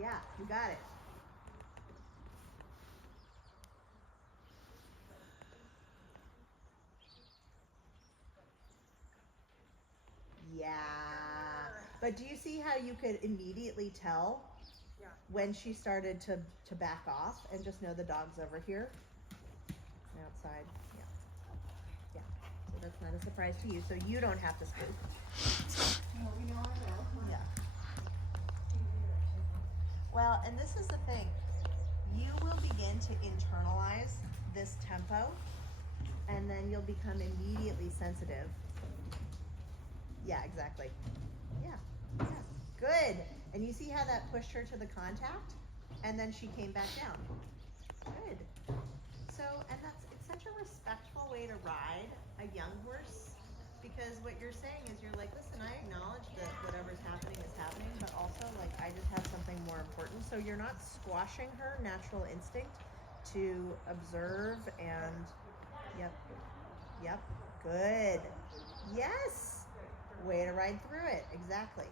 Yeah, you got it. Yeah. But do you see how you could immediately tell when she started to back off and just know the dog's over here? Outside. Yeah. Yeah. So that's not a surprise to you. So you don't have to scoop. Yeah. Well, and this is the thing. You will begin to internalize this tempo, and then you'll become immediately sensitive. Yeah, exactly. Yeah. Yeah. Good. And you see how that pushed her to the contact? And then she came back down. Good. So, and it's such a respectful way to ride a young horse, because what you're saying is you're like, listen, I acknowledge that whatever's happening is happening, but also like I just have something more important. So you're not squashing her natural instinct to observe and, yep, yep, good. Yes. Way to ride through it. Exactly.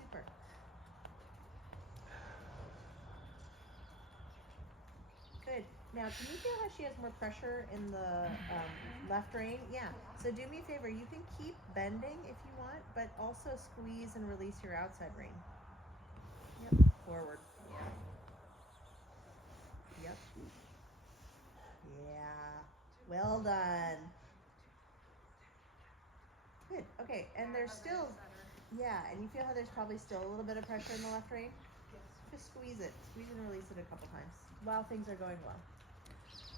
Super. Good. Now, can you feel how she has more pressure in the left rein? Yeah. So do me a favor. You can keep bending if you want, but also squeeze and release your outside rein. Yep. Forward. Yeah. Yep. Yeah. Well done. Good. Okay. And there's still, yeah, and you feel how there's probably still a little bit of pressure in the left rein? Just squeeze it. Squeeze and release it a couple times while things are going well.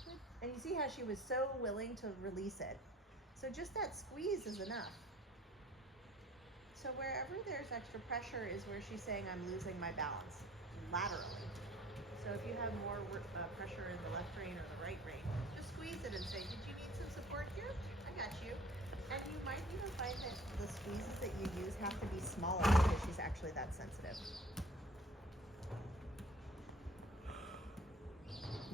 Good. And you see how she was so willing to release it. So just that squeeze is enough. So wherever there's extra pressure is where she's saying, I'm losing my balance laterally. So if you have more pressure in the left rein or the right rein, just squeeze it and say, did you need some support here? I got you. And you might even find that the squeezes that you use have to be smaller because she's actually that sensitive.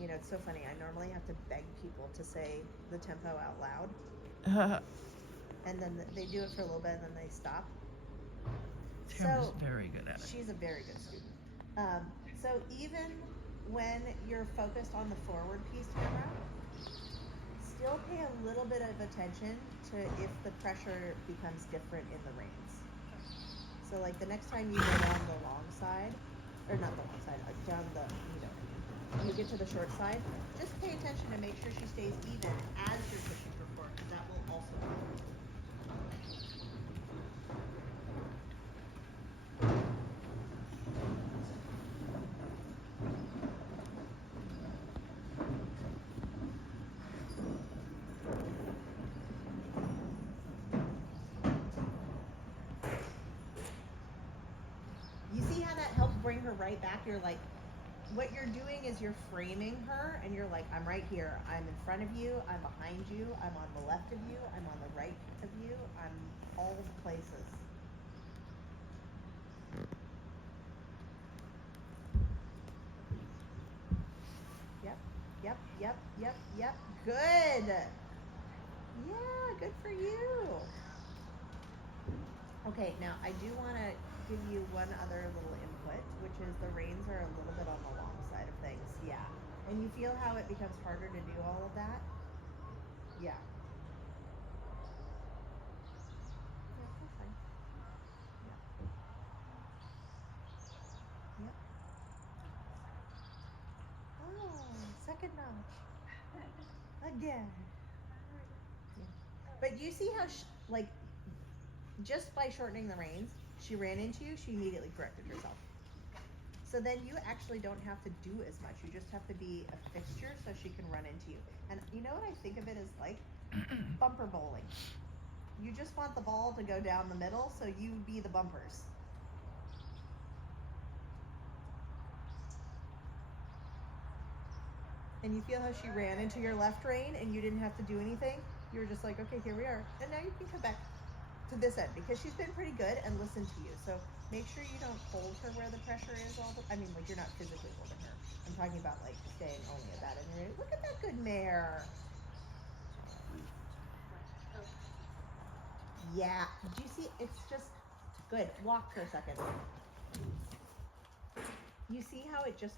You know, it's so funny. I normally have to beg people to say the tempo out loud. And then they do it for a little bit and then they stop. Tamara's very good at it. She's a very good student. So even when you're focused on the forward piece, Tamara, still pay a little bit of attention to if the pressure becomes different in the reins. So like the next time you go down the long side, or not the long side, down the, when you get to the short side, just pay attention to make sure she stays even as you're pushing her forward, because that will also help. You see how that helps bring her right back? You're like, what you're doing is you're framing her and you're like, I'm right here. I'm in front of you. I'm behind you. I'm on the left of you. I'm on the right of you. I'm all the places. Yep, yep, yep, yep, yep. Good. Yeah, good for you. Okay, now I do want to give you one other little input, which is the reins are a little bit on the long side of things. Yeah. And you feel how it becomes harder to do all of that? Yeah. Yeah, that's fine. Yeah. Yep. Oh, second notch. Again. Yeah. But you see how, like, just by shortening the reins, she ran into you, she immediately corrected herself. So then you actually don't have to do as much. You just have to be a fixture so she can run into you. And you know what I think of it as like? Bumper bowling. You just want the ball to go down the middle, so you be the bumpers. And you feel how she ran into your left rein and you didn't have to do anything? You were just like, okay, here we are. And now you can come back to this end because she's been pretty good and listened to you. So make sure you don't hold her where the pressure is all the, I mean, like you're not physically holding her. I'm talking about like staying only at that end. Look at that good mare. Yeah. Do you see? It's just Good. Walk for a second. You see how it just